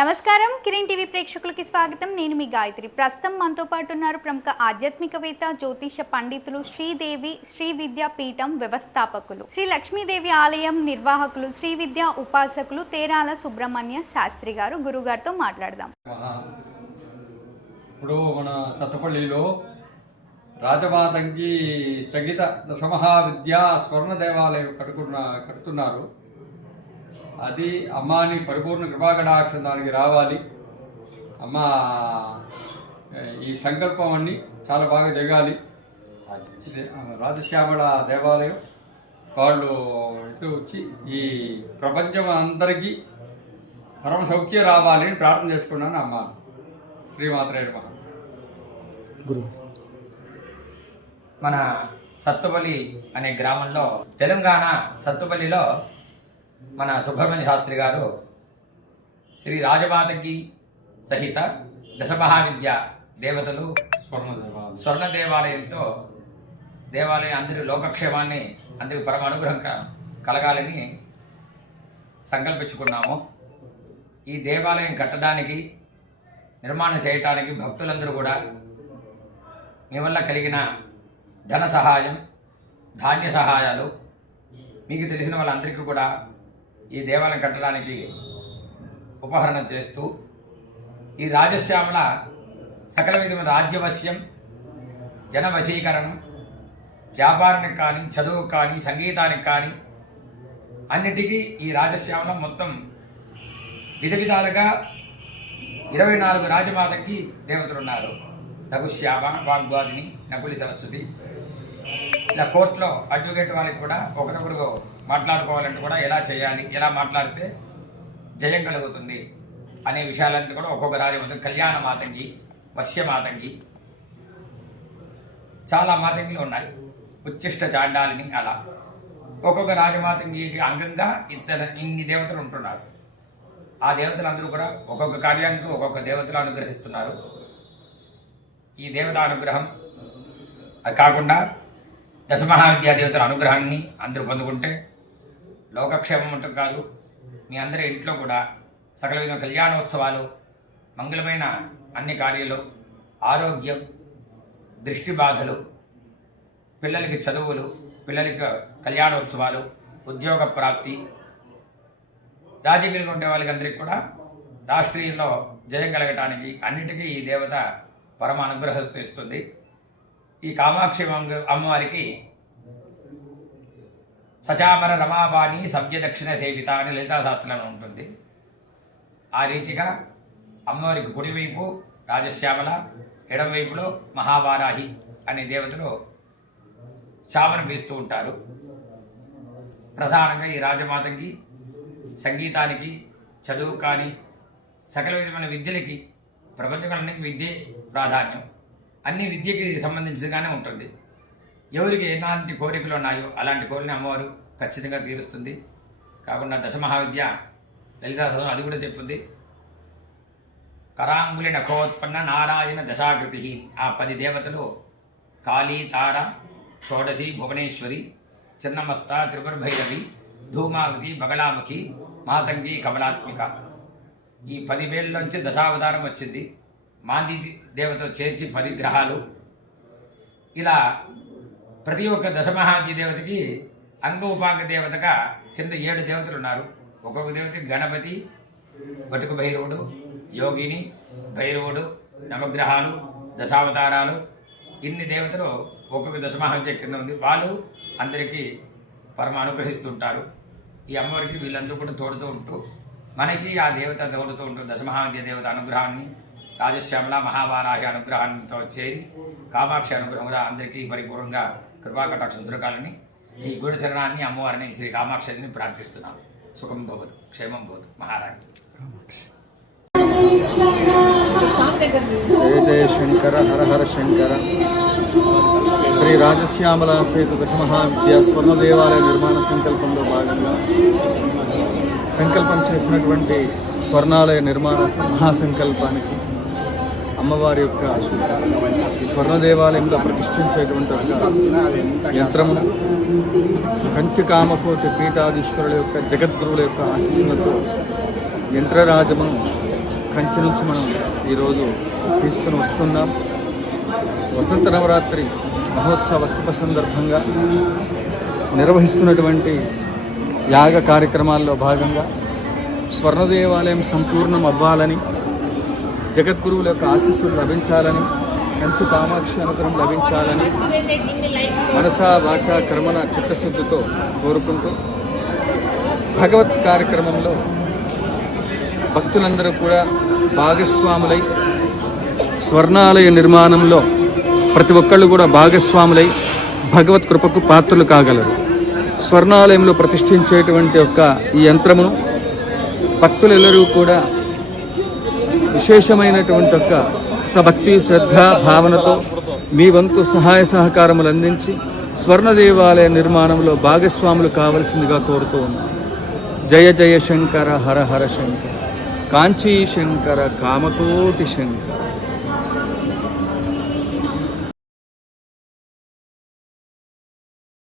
నమస్కారం కిరణ్ టీవీ ప్రేక్షకులకి స్వాగతం. నేను మీ గాయత్రి. ప్రస్తుతం మనతో పాటు ఉన్నారు ప్రముఖ ఆధ్యాత్మికవేత్త, జ్యోతిష పండితులు, శ్రీదేవి శ్రీ విద్యా పీఠం వ్యవస్థాపకులు, శ్రీ లక్ష్మీదేవి ఆలయం నిర్వాహకులు, శ్రీ విద్యా ఉపాసకులు తేరాల సుబ్రహ్మణ్య శాస్త్రి గారు. గురుగారితో మాట్లాడదాం. ఇప్పుడు మన సత్తపల్లిలో రాజమాతంగి సహిత దశమహావిద్యా స్వర్ణ దేవాలయం కడుతున్నారు. అది అమ్మాని పరిపూర్ణ కృపాకటాక్షం దానికి రావాలి. అమ్మ ఈ సంకల్పం అన్నీ చాలా బాగా జరగాలి. రాజశ్యామల దేవాలయం వాళ్ళు ఇటు వచ్చి ఈ ప్రపంచం అందరికీ పరమ సౌఖ్యం రావాలి అని ప్రార్థన చేసుకున్నాను. అమ్మ శ్రీమాత్రే నమః. గురు మన సత్తుపల్లి అనే గ్రామంలో, తెలంగాణ సత్తుపల్లిలో మన సుబ్రహ్మణ్య శాస్త్రి గారు శ్రీ రాజమాతంగి సహిత దశమహావిద్య దేవతలు స్వర్ణ దేవాలయంతో దేవాలయం అందరి లోకక్షేమాన్ని, అందరికి పరమ అనుగ్రహం కలగాలని సంకల్పించుకున్నాము. ఈ దేవాలయం కట్టడానికి, నిర్మాణం చేయటానికి భక్తులందరూ కూడా మీ వల్ల కలిగిన ధన సహాయం, ధాన్య సహాయాలు, మీకు తెలిసిన వాళ్ళందరికీ కూడా ఈ దేవాలయం కట్టడానికి ఉపహరణం చేస్తూ, ఈ రాజశ్యామల సకల విధమైన రాజ్యవశ్యం, జనవశీకరణం, వ్యాపారానికి కానీ, చదువుకు కానీ, సంగీతానికి కానీ అన్నిటికీ ఈ రాజశ్యామల మొత్తం విధాలుగా 24 రాజమాతకి దేవతలు ఉన్నారు. రఘుశ్యామ, వాగ్వాదిని, నకులి సరస్వతి. ఇలా కోర్టులో అడ్వకేట్ వాళ్ళకి కూడా ఒకరికొకరు మాట్లాడుకోవాలంటే కూడా ఎలా చేయాలి, ఎలా మాట్లాడితే జయం కలుగుతుంది అనే విషయాలంతా కూడా ఒక్కొక్క రాజమాత, కళ్యాణ మాతంగి, వశ్య మాతంగి, చాలా మాతంగిలు ఉన్నాయి. ఉచ్చిష్ట చాండాలిని, అలా ఒక్కొక్క రాజమాతంగికి అంగంగా ఇన్ని దేవతలు ఉంటున్నారు. ఆ దేవతలందరూ కూడా ఒక్కొక్క కార్యానికి ఒక్కొక్క దేవతలు అనుగ్రహిస్తున్నారు. ఈ దేవత అనుగ్రహం అది కాకుండా దశమహావిద్యా దేవతల అనుగ్రహాన్ని అందరూ పొందుకుంటే లోకక్షేమం ఉంటుంది కాదు, మీ అందరి ఇంట్లో కూడా సకల విధమైన కళ్యాణోత్సవాలు, మంగళమైన అన్ని కార్యాలు, ఆరోగ్యం, దృష్టి బాధలు, పిల్లలకి చదువులు, పిల్లలకి కళ్యాణోత్సవాలు, ఉద్యోగ ప్రాప్తి, రాజకీయంగా ఉండే వాళ్ళకి అందరికీ కూడా రాష్ట్రీయంలో జయం కలగటానికి అన్నిటికీ ఈ దేవత పరమ అనుగ్రహం ఇస్తుంది. ఈ కామాక్షి అమ్మవారికి సచామర రమాబాణి సభ్య దక్షిణ సేవిత అని లలితాశాస్త్రంలో ఉంటుంది. ఆ రీతిగా అమ్మవారికి కుడివైపు రాజశ్యామల, ఎడమవైపులో మహావారాహి అనే దేవతలు చామను పీస్తూ ఉంటారు. ప్రధానంగా ఈ రాజమాతంగి సంగీతానికి, చదువు కానీ, సకల విధమైన విద్యలకి, ప్రపంచంలోనికి విద్యే ప్రాధాన్యం. అన్ని విద్యకి సంబంధించిగానే ఉంటుంది. ఎవరికి ఎలాంటి కోరికలు ఉన్నాయో అలాంటి కోరికని అమ్మవారు ఖచ్చితంగా తీరుస్తుంది. కాకుండా దశమహావిద్య లలితాశాస్త్రం అది కూడా చెప్పింది. కరాంగులి నఖోత్పన్న నారాయణ దశాకృతి. ఆ 10 దేవతలు కాళీ, తార, షోడశి, భువనేశ్వరి, చిన్నమస్త, త్రిపురభైరవి, ధూమావతి, బగళాముఖి, మాతంగి, కమలాత్మిక. ఈ 10 వేలలోంచి దశావతారం వచ్చింది. మాంది దేవత చేర్చి 10 గ్రహాలు. ఇలా ప్రతి ఒక్క దశమహావిద్య దేవతకి అంగ ఉపాంగ దేవతగా కింద 7 దేవతలు ఉన్నారు. ఒక్కొక్క దేవతకి గణపతి, బటుకు భైరవుడు, యోగిని, భైరవుడు, నవగ్రహాలు, దశావతారాలు, ఇన్ని దేవతలు ఒక్కొక్క దశమహావిద్య కింద ఉంది. వాళ్ళు అందరికీ పరమ అనుగ్రహిస్తుంటారు. ఈ అమ్మవారికి వీళ్ళందరూ కూడా తోడుతూ ఉంటూ, మనకి ఆ దేవత తోడుతూ ఉంటూ దశమహావిద్య దేవత అనుగ్రహాన్ని, రాజశ్యామల మహావారాహి అనుగ్రహంతో చేరి కామాక్షి అనుగ్రహం కూడా అందరికీ పరిపూర్ణంగా కృపాకటాక్షం దొరకాలని ఈ గురు శరణాన్ని, అమ్మవారిని, శ్రీ కామాక్షిని ప్రార్థిస్తున్నాం. సుఖం భవతు, క్షేమం భవతు మహారాణి. జయ జయ శంకర, హర హర శంకర. శ్రీ రాజశ్యామల సేతు దశమహావిద్యా స్వర్ణ దేవాలయ నిర్మాణ సంకల్పంలో భాగంగా సంకల్పం చేసినటువంటి స్వర్ణాలయ నిర్మాణ మహాసంకల్పానికి అమ్మవారి యొక్క స్వర్ణ దేవాలయంలో ప్రతిష్ఠించేటువంటి ఒక యంత్రము, కంచి కామకోటి పీఠాధీశ్వరుల యొక్క జగద్గురువుల యొక్క ఆశీస్సులతో యంత్రరాజమును కంచి నుంచి మనం ఈరోజు తీసుకుని వస్తున్నాం. వసంత నవరాత్రి మహోత్సవ శుభ సందర్భంగా నిర్వహిస్తున్నటువంటి యాగ కార్యక్రమాల్లో భాగంగా స్వర్ణ దేవాలయం సంపూర్ణం అవ్వాలని, జగద్గురువుల యొక్క ఆశీస్సులు లభించాలని, కంచి కామాక్షి అనుగ్రహం లభించాలని మనసా వాచ కర్మణ చిత్తశుద్ధితో కోరుకుంటూ భగవత్ కార్యక్రమంలో భక్తులందరూ కూడా భాగస్వాములై స్వర్ణాలయ నిర్మాణంలో ప్రతి ఒక్కళ్ళు కూడా భాగస్వాములై భగవత్ కృపకు పాత్రలు కాగలరు. స్వర్ణాలయంలో ప్రతిష్ఠించేటువంటి యొక్క ఈ యంత్రమును భక్తులెల్లరూ కూడా విశేషమైనటువంటి యొక్క సభక్తి శ్రద్ధ భావనతో మీ వంతు సహాయ సహకారములు అందించి స్వర్ణ దేవాలయ నిర్మాణంలో భాగస్వాములు కావలసిందిగా కోరుతూ ఉన్నాం. జయ జయ శంకర హర హర శంకర, కాంచీ శంకర, కామకోటి శంకర.